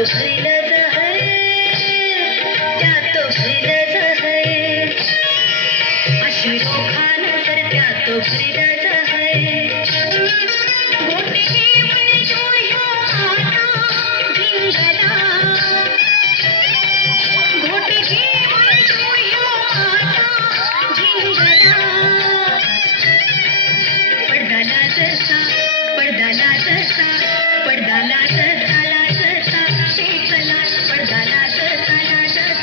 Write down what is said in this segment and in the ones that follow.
भरलंच है, त्यात भरलंच है, अश्रुखान तर त्यात भरलंच है. गोटे म्हणतो ह्यो आता भिंगला, गोटे म्हणतो ह्यो आता भिंगला. पडदाला जसा, पडदाला जसा, पडदाला जसा जसा फेकला, पडदाला जसा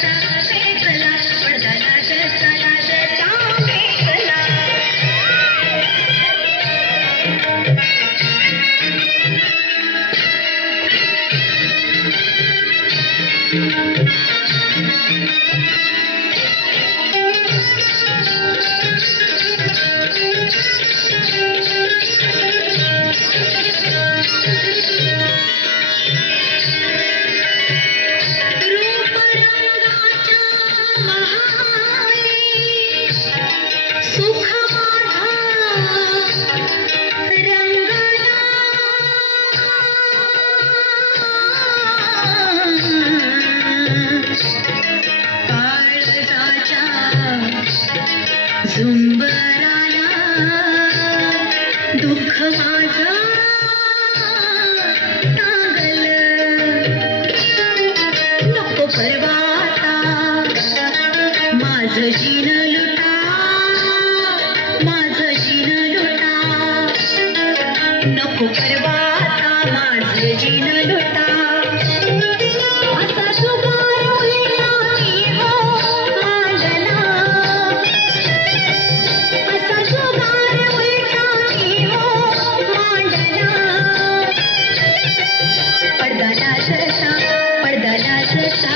जसा फेकला, पडदाला जसा जसा फेकला. सुख माझा रंगला, काळजाच्या झुंबराला दुःख माझं टांगलं. नको परवाता माझं जीन लुटा, माझं जीन लुटा. नको परवाता माझं जीन लुटा. असा जुगार उलटा मी हो मांडला, असा जुगार उलटा मी हो मांडला. पडदाला जसा, पडदाला जसा,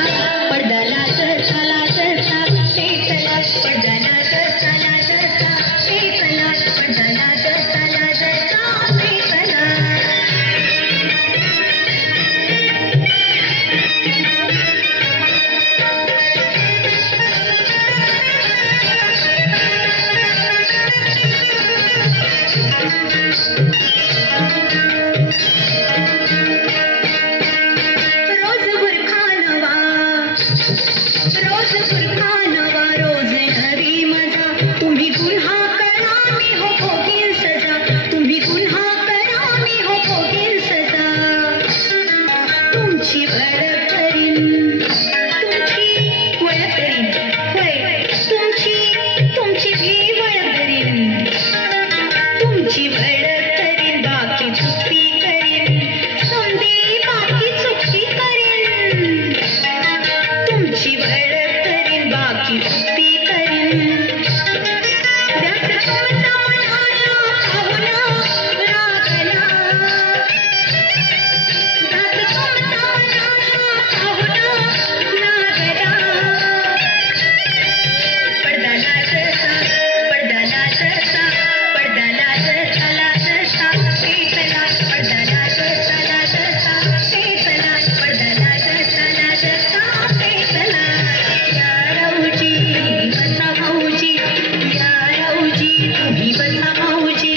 पडदाला जसा जसा फेकला, पडदाला जसा जसा फेकला, पडदाला जसा जसा फेकला. रोज बुरखानवा, रोज बुरखानवा, रोज नवी मजा. तुम्ही गुन्हा करा मी हो भोगील सजा, तुम्ही गुन्हा करा मी हो भोगील सजा. तुमची वळ करीन, तुमची वळ करीन, होय तुमची भी वळ करीन. तुमची वळ करीन, बाकी चुकी करीन, समधी बाकी चुकी करीन. तुमची वळ करीन, बाकी चुकी करीन. त्यात तुमचा मनाला भावना रागला, त्यात तुमचा मनाला भावना रागला. पडदाला जसा, पडदाला जसा, पडदाला जसा जसा फेकला, पडदाला जसा जसा फेकला, पडदाला जसा जसा फेकला. या राऊजी बसा भाऊजी, या राऊजी तुम्ही बसा भाऊजी.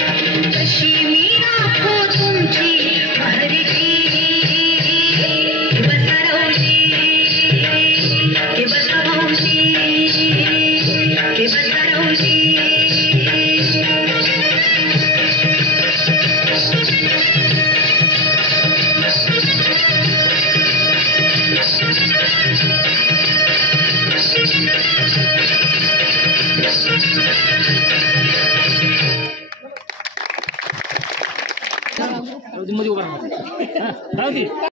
कशी मी राखो तुमची महरजी. बसा राऊजी, हे बसा भाऊजी, हे बसा राऊजी. मध्ये उभा राहा.